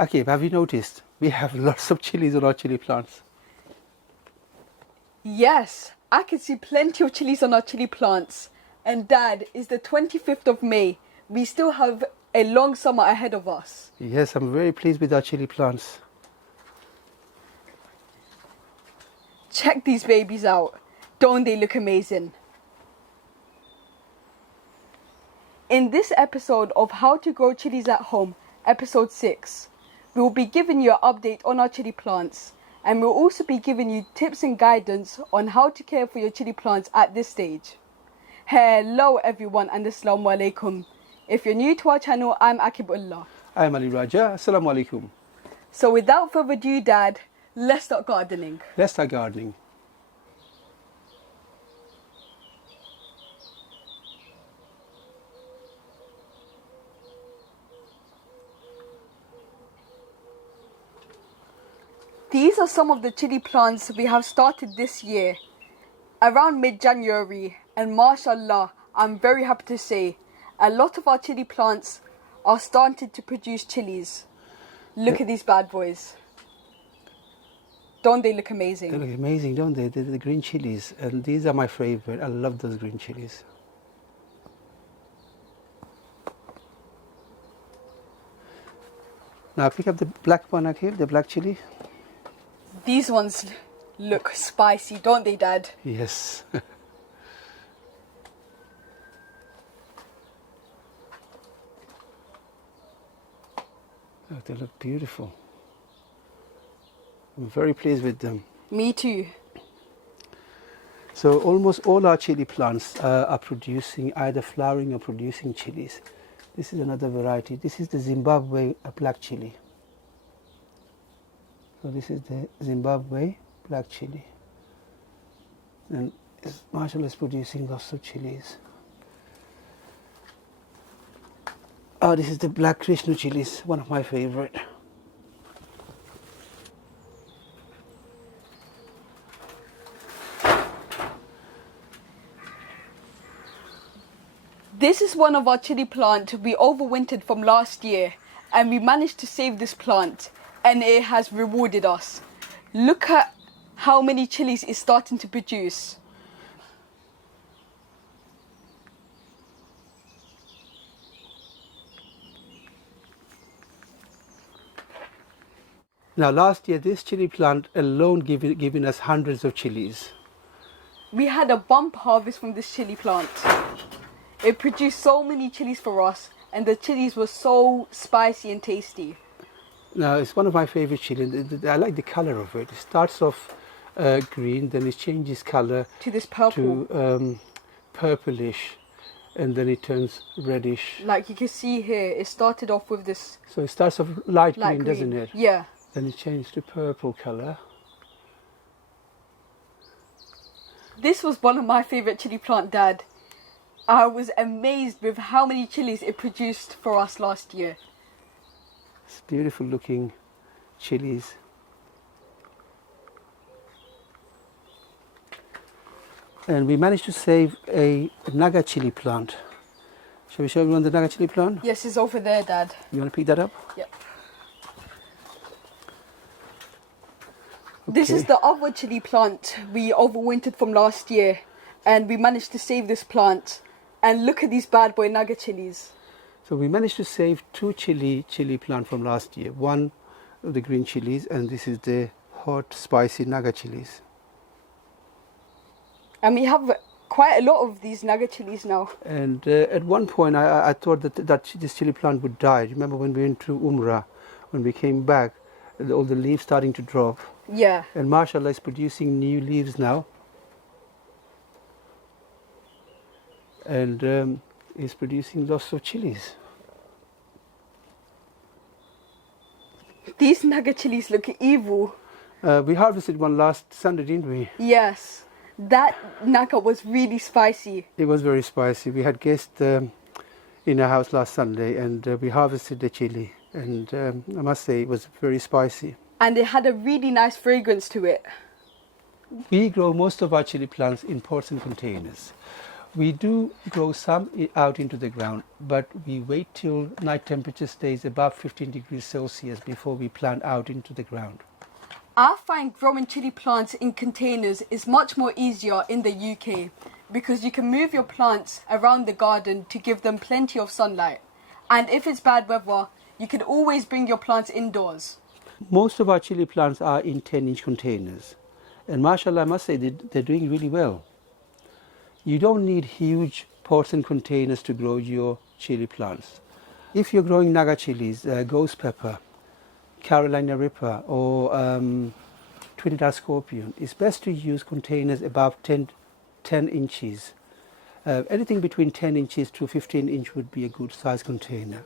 Akib, have you noticed we have lots of chilies on our chili plants? Yes, I can see plenty of chilies on our chili plants. And Dad, it's the 25th of May. We still have a long summer ahead of us. Yes, I'm very pleased with our chili plants. Check these babies out. Don't they look amazing? In this episode of How to Grow Chilies at Home, episode 6, we will be giving you an update on our chili plants, and we'll also be giving you tips and guidance on how to care for your chili plants at this stage. Hello everyone and Assalamu alaikum. If you're new to our channel, I'm Akibullah. I'm Ali Raja. Assalamu alaikum. So without further ado, Dad, let's start gardening. Let's start gardening. These are some of the chili plants we have started this year, around mid-January, and mashallah, I'm very happy to say, a lot of our chili plants are starting to produce chilies. Look at these bad boys. Don't they look amazing? They look amazing, don't they? They're the green chilies, and these are my favorite. I love those green chilies. Now pick up the black one, Akib, the black chili. These ones look spicy, don't they, Dad? Yes. Oh, they look beautiful. I'm very pleased with them. Me too. So almost all our chili plants are producing either flowering or producing chilies. This is another variety. This is the Zimbabwe black chili. So this is the Zimbabwe black chili. And mashallah is producing lots of chilies. Oh, this is the black Krishna chilies, one of my favorite. This is one of our chili plants we overwintered from last year, and we managed to save this plant, and it has rewarded us. Look at how many chilies it's starting to produce. Now last year this chili plant alone giving us hundreds of chilies. We had a bump harvest from this chili plant. It produced so many chilies for us, and the chilies were so spicy and tasty. Now it's one of my favorite chili. I like the color of it. It starts off green, then it changes color To this purple. to purplish, and then it turns reddish. Like you can see here, it started off with this So it starts off light light green, green. doesn't it? Yeah. Then it changes to purple color. This was one of my favorite chili plant, Dad. I was amazed with how many chilies it produced for us last year. It's beautiful looking chilies. And we managed to save a Naga chili plant. Shall we show everyone the Naga chili plant? Yes, it's over there, Dad. You want to pick that up? Yep. This is Okay. the other chili plant we overwintered from last year, and we managed to save this plant. And look at these bad boy Naga chilies. So we managed to save two chili plant from last year. One of the green chilies, and this is the hot spicy Naga chilies. And we have quite a lot of these Naga chilies now. And at one point I thought that this chili plant would die. Remember when we went to Umrah, when we came back, all the leaves starting to drop. Yeah. And mashallah is producing new leaves now. And is producing lots of chilies. These Naga chilies look evil. We harvested one last Sunday, didn't we? Yes. That Naga was really spicy. It was very spicy. We had guests in our house last Sunday, and we harvested the chili. And I must say it was very spicy. And it had a really nice fragrance to it. We grow most of our chili plants in pots and containers. We do grow some out into the ground, but we wait till night temperature stays above 15 degrees Celsius before we plant out into the ground. I find growing chili plants in containers is much more easier in the UK because you can move your plants around the garden to give them plenty of sunlight. And if it's bad weather, you can always bring your plants indoors. Most of our chili plants are in 10-inch containers. And mashallah, I must say, they're doing really well. You don't need huge pots and containers to grow your chili plants. If you're growing Naga chilies, ghost pepper, Carolina Reaper or Trinidad Scorpion, it's best to use containers above 10 inches. Anything between 10 inches to 15 inch would be a good size container.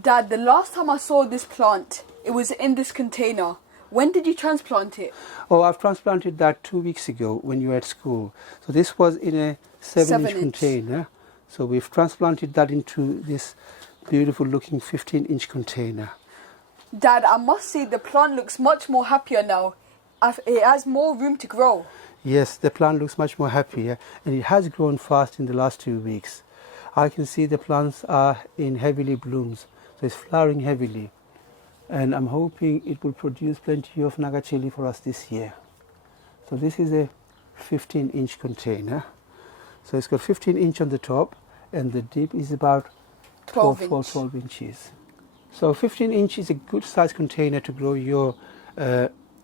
Dad, the last time I saw this plant, it was in this container. When did you transplant it? Oh, I've transplanted that 2 weeks ago when you were at school. So this was in a 7-inch container. So we've transplanted that into this beautiful looking 15-inch container. Dad, I must say the plant looks much more happier now. It has more room to grow. Yes, the plant looks much more happier, and it has grown fast in the last 2 weeks. I can see the plants are in heavily blooms, so it's flowering heavily. And I'm hoping it will produce plenty of Naga chili for us this year. So this is a 15-inch container. So it's got 15 inch on the top, and the dip is about 12 inches. So 15 inch is a good size container to grow your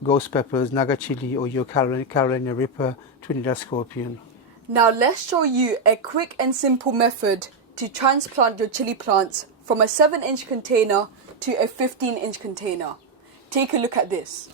ghost peppers, Naga chili, or your Carolina Reaper, Trinidad Scorpion. Now let's show you a quick and simple method to transplant your chili plants from a 7-inch container to a 15-inch container. Take a look at this.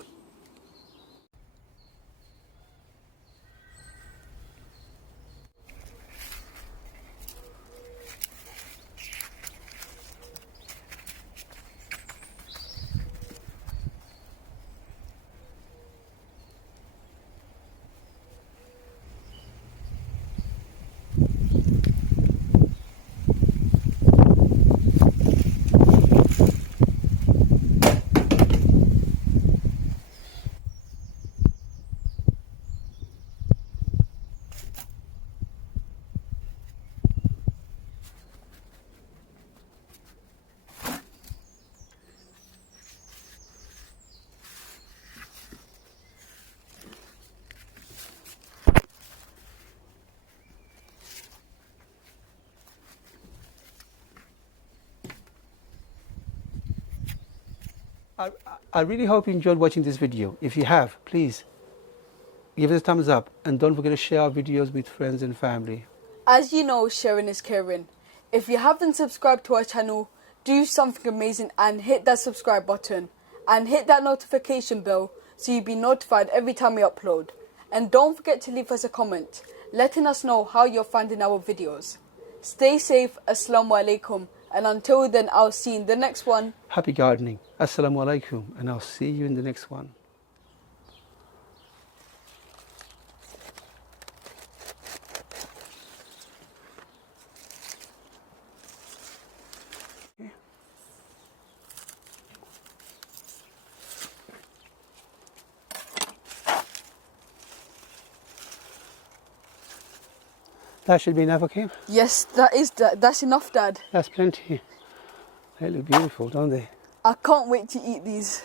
I really hope you enjoyed watching this video. If you have, please give us a thumbs up and don't forget to share our videos with friends and family. As you know, sharing is caring. If you haven't subscribed to our channel, do something amazing and hit that subscribe button and hit that notification bell so you'll be notified every time we upload. And don't forget to leave us a comment letting us know how you're finding our videos. Stay safe, Assalamu alaikum, and until then I'll see you in the next one. Happy gardening. Assalamu alaikum, and I'll see you in the next one. That should be enough, okay? Yes, that's enough, Dad. That's plenty. They look beautiful, don't they? I can't wait to eat these.